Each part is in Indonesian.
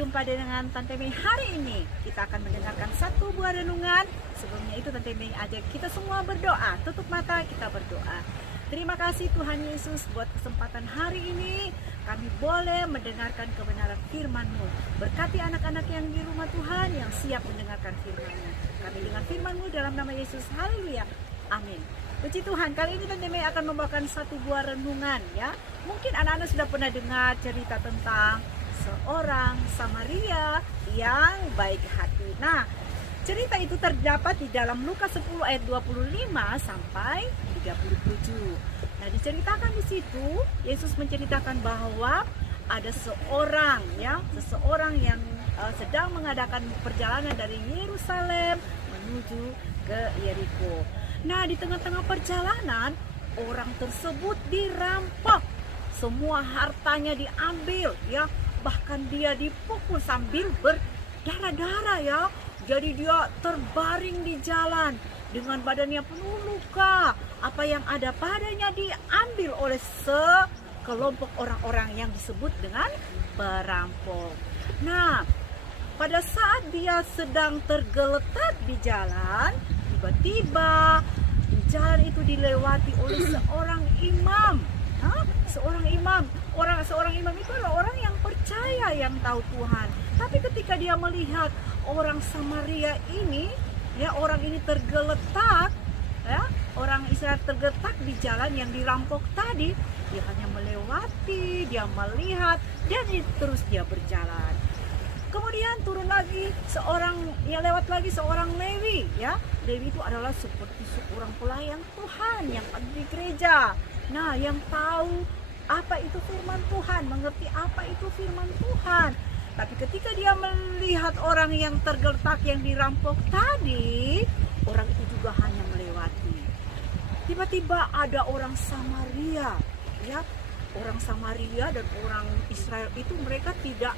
Jumpa dengan Tante Mei hari ini. Kita akan mendengarkan satu buah renungan. Sebelumnya itu Tante Mei ajak kita semua berdoa. Tutup mata, kita berdoa. Terima kasih Tuhan Yesus buat kesempatan hari ini. Kami boleh mendengarkan kebenaran firman-Mu. Berkati anak-anak yang di rumah Tuhan yang siap mendengarkan firman-Mu. Kami dengar firman-Mu dalam nama Yesus. Haleluya. Amin. Puji Tuhan, kali ini Tante Mei akan membawakan satu buah renungan ya. Mungkin anak-anak sudah pernah dengar cerita tentang seorang Samaria yang baik hati. Nah, cerita itu terdapat di dalam Lukas 10 ayat 25 sampai 37. Nah, diceritakan di situ Yesus menceritakan bahwa ada seseorang yang sedang mengadakan perjalanan dari Yerusalem menuju ke Yeriko. Nah, di tengah-tengah perjalanan orang tersebut dirampok. Semua hartanya diambil ya. Bahkan dia dipukul sambil berdarah-darah ya. Jadi dia terbaring di jalan dengan badannya penuh luka. Apa yang ada padanya diambil oleh sekelompok orang-orang yang disebut dengan perampok. Nah, pada saat dia sedang tergeletak di jalan, tiba-tiba di jalan itu dilewati oleh seorang imam. Seorang imam itu adalah orang yang percaya, yang tahu Tuhan. Tapi ketika dia melihat orang Samaria ini, ya, orang ini tergeletak, ya, orang Israel tergeletak di jalan yang dirampok tadi, dia hanya melewati, dia melihat, dan terus dia berjalan. Kemudian turun lagi lewat lagi seorang Lewi, ya. Lewi itu adalah seperti seorang pelayan Tuhan yang ada di gereja. Nah, yang tahu apa itu firman Tuhan, mengerti apa itu firman Tuhan. Tapi ketika dia melihat orang yang tergeletak, yang dirampok tadi, orang itu juga hanya melewati. Tiba-tiba ada orang Samaria, ya. Orang Samaria dan orang Israel itu mereka tidak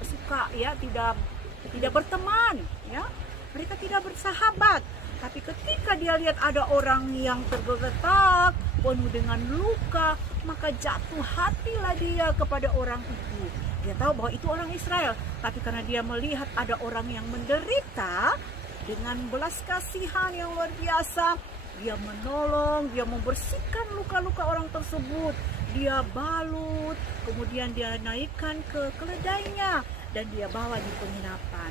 suka, ya, tidak berteman, ya. Mereka tidak bersahabat. Tapi ketika dia lihat ada orang yang tergeletak, penuh dengan luka, maka jatuh hatilah dia kepada orang itu. Dia tahu bahwa itu orang Israel, tapi karena dia melihat ada orang yang menderita, dengan belas kasihan yang luar biasa, dia menolong, dia membersihkan luka-luka orang tersebut. Dia balut, kemudian dia naikkan ke keledainya, dan dia bawa di penginapan.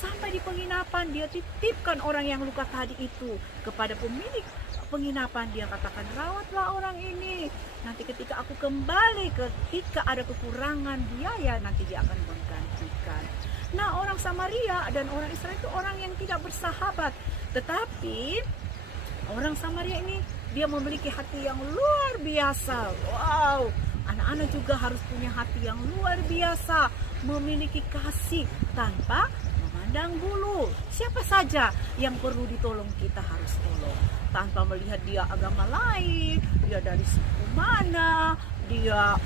Sampai di penginapan dia titipkan orang yang luka tadi itu kepada pemilik penginapan. Dia katakan, rawatlah orang ini. Nanti ketika aku kembali, ketika ada kekurangan biaya, nanti dia akan menggantikan. Nah, orang Samaria dan orang Israel itu orang yang tidak bersahabat. Tetapi orang Samaria ini dia memiliki hati yang luar biasa. Wow, anak-anak juga harus punya hati yang luar biasa. Memiliki kasih tanpa memandang bulu. Siapa saja yang perlu ditolong, kita harus tolong. Tanpa melihat dia agama lain, dia dari suku mana, dia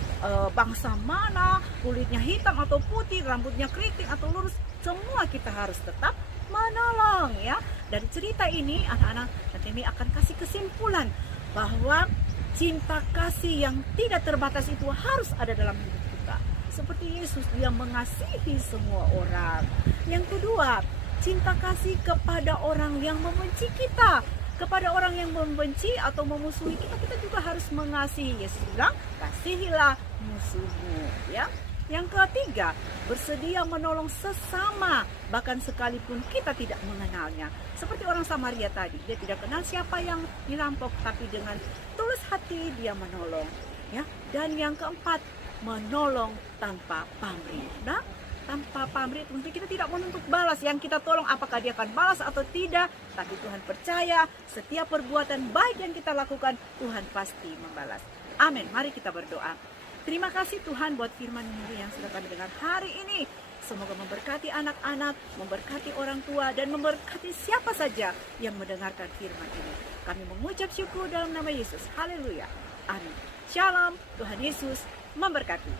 bangsa mana, kulitnya hitam atau putih, rambutnya keriting atau lurus, semua kita harus tetap menolong ya. Dari cerita ini anak-anak nanti ini akan kasih kesimpulan bahwa cinta kasih yang tidak terbatas itu harus ada dalam hidup kita. Seperti Yesus, dia mengasihi semua orang. Yang kedua, cinta kasih kepada orang yang membenci kita. Kepada orang yang membenci atau memusuhi kita, kita juga harus mengasihi. Yesus bilang, kasihilah musuhmu, ya. Yang ketiga, bersedia menolong sesama, bahkan sekalipun kita tidak mengenalnya. Seperti orang Samaria tadi, dia tidak kenal siapa yang dirampok, tapi dengan tulus hati dia menolong, ya. Dan yang keempat, menolong tanpa pamrih. Nah, tanpa pamrih, mungkin kita tidak menuntut balas. Yang kita tolong apakah dia akan balas atau tidak, tapi Tuhan percaya setiap perbuatan baik yang kita lakukan, Tuhan pasti membalas. Amin. Mari kita berdoa. Terima kasih Tuhan buat firman-Mu yang sudah kami dengar hari ini. Semoga memberkati anak-anak, memberkati orang tua, dan memberkati siapa saja yang mendengarkan firman ini. Kami mengucap syukur dalam nama Yesus. Haleluya. Amin. Shalom. Tuhan Yesus memberkati.